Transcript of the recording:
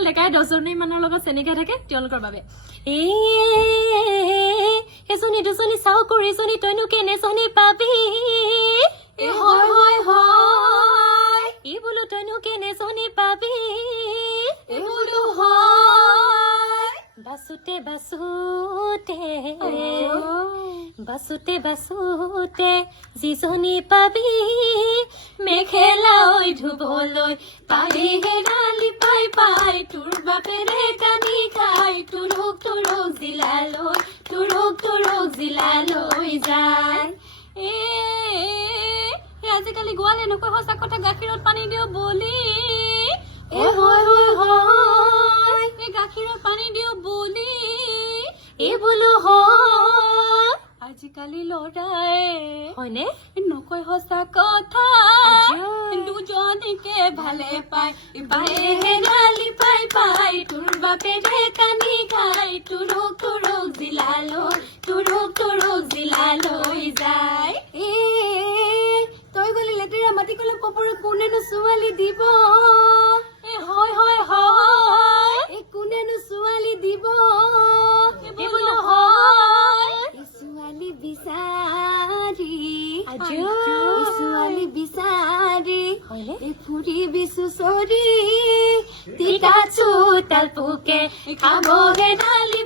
যিসকল ডেকাই 10 জনী মানৰ লগত চেনিকাই থাকে তেওঁলোকৰ বাবে এজনী দুজনী চাও কৰিজনী তইনো কেনে জনী পাবি হয় হয় হয় এই বোলো তইনো কেনে জনী পাবি এই বোলো হয় বাসুতে বাসুতে বাসুতে বাসুতে যিজনী পাবি মেখেলা ঐ ধুবলৈ পাৰি হেৰালি পাই পাই তোৰ বাপেৰে কানি খাই তুৰুক তুৰুক জিলালৈ যায় আজিকালি গোৱালে এনেকুৱা সঁচা কথা গাখীৰত পানী দিও বুলি হয় হয় হয় গাখীৰত পানী দিও বুলি এই বোলো হয় আজিকালি লৰাই হয়নে নকয় সঁচা কথা দুজনীকে ভালে পায় পায়ে হেৰালি পাই পাই তোৰ বাপেৰে কানি খাই তুৰুক তুৰুক জিলালৈ যায় তই গলি লেতেৰা মাটি কলে পপৰে কোনেনো ছোৱালী দিব হয় হয় হয় কোনেনো ছোৱালী দিব ছোৱালী বিচাৰি ছোৱালী বিচাৰি ফুৰি বিচু চৰি তিতা চোতাল পোকে খাব হেৰালি